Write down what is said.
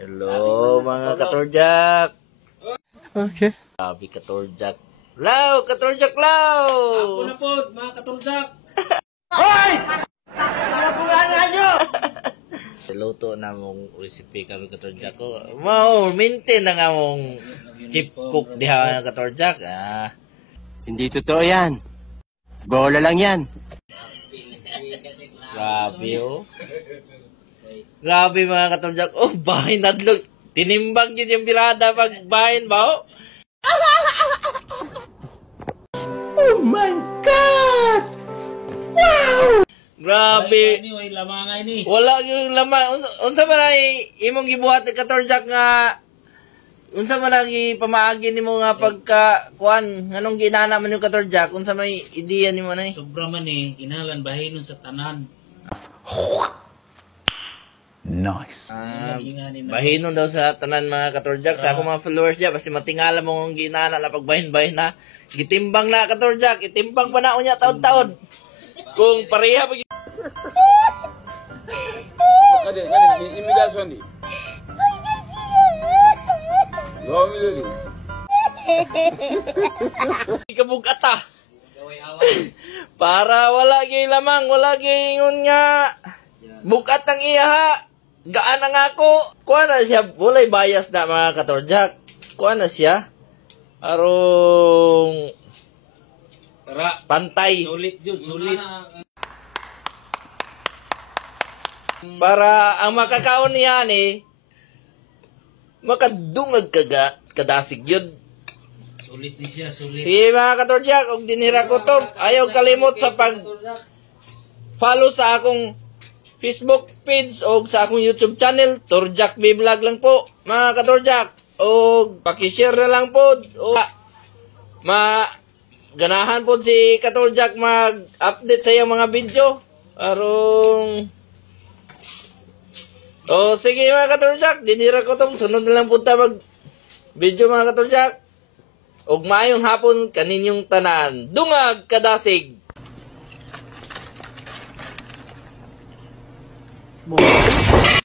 Hello mga katorjak. Okay. Sabi katorjak. Law, katorjak law. Ako na po, mga katurjak. Hoy! Nabulangan nyo! Luto na mong recipe kami katorjak ko. Mau, maintain na nga mong chip cook diha ng katorjak. Hindi totoo yan. Bola lang yan. Grabe oh. Grabe mga katorjak. Oh, bahin nadlog. Tinimbang yun yung pirada pag bahin ba oh? Oh my God! Wow! Grabe. Ini way lamangay ni. Wala yung laman. Unsa man ay imong gibuhat ni katorjak nga unsa man ang ipamaagi nimo nga pagka kuan nganong ginana man yung katorjak unsa may ideya nimo na ni? Sobra man ni inalan bahinon sa tanan. Nice. Bahinon daw sa tanan mga katorjak sa akong mga followers diya basta matingala mo ang ginana na pagbahin-bahin na gitimbang na katorjak itimbang pa na unya taon-taon kung pareha pag Kade imigrasyon di. Gawin dili. kabugata para wala gyud lamang wala gyud ingon nga bugat ang iya ha gaan ang ako kuha na siya walay bias na mga katorjak kuha na siya arong Tara, pantay sulit jud, sulit. para ang makakaon niya ni makadungag kadasig yun. Sulit ni siya, sulit. Sige mga katorjak, og dinira ko to, ayaw kalimot sa pag follow sa akong Facebook page o sa akong YouTube channel, Torjak B Vlog lang po, mga katorjak. O paki-share na lang po. O ganahan po si katorjak mag-update sa iyang mga video. Arong o sige mga katorjak, dinira ko tong sunod na lang punta mag video mga katorjak. Og maayong hapon kaninyong tanan. Dungag kadasig. More.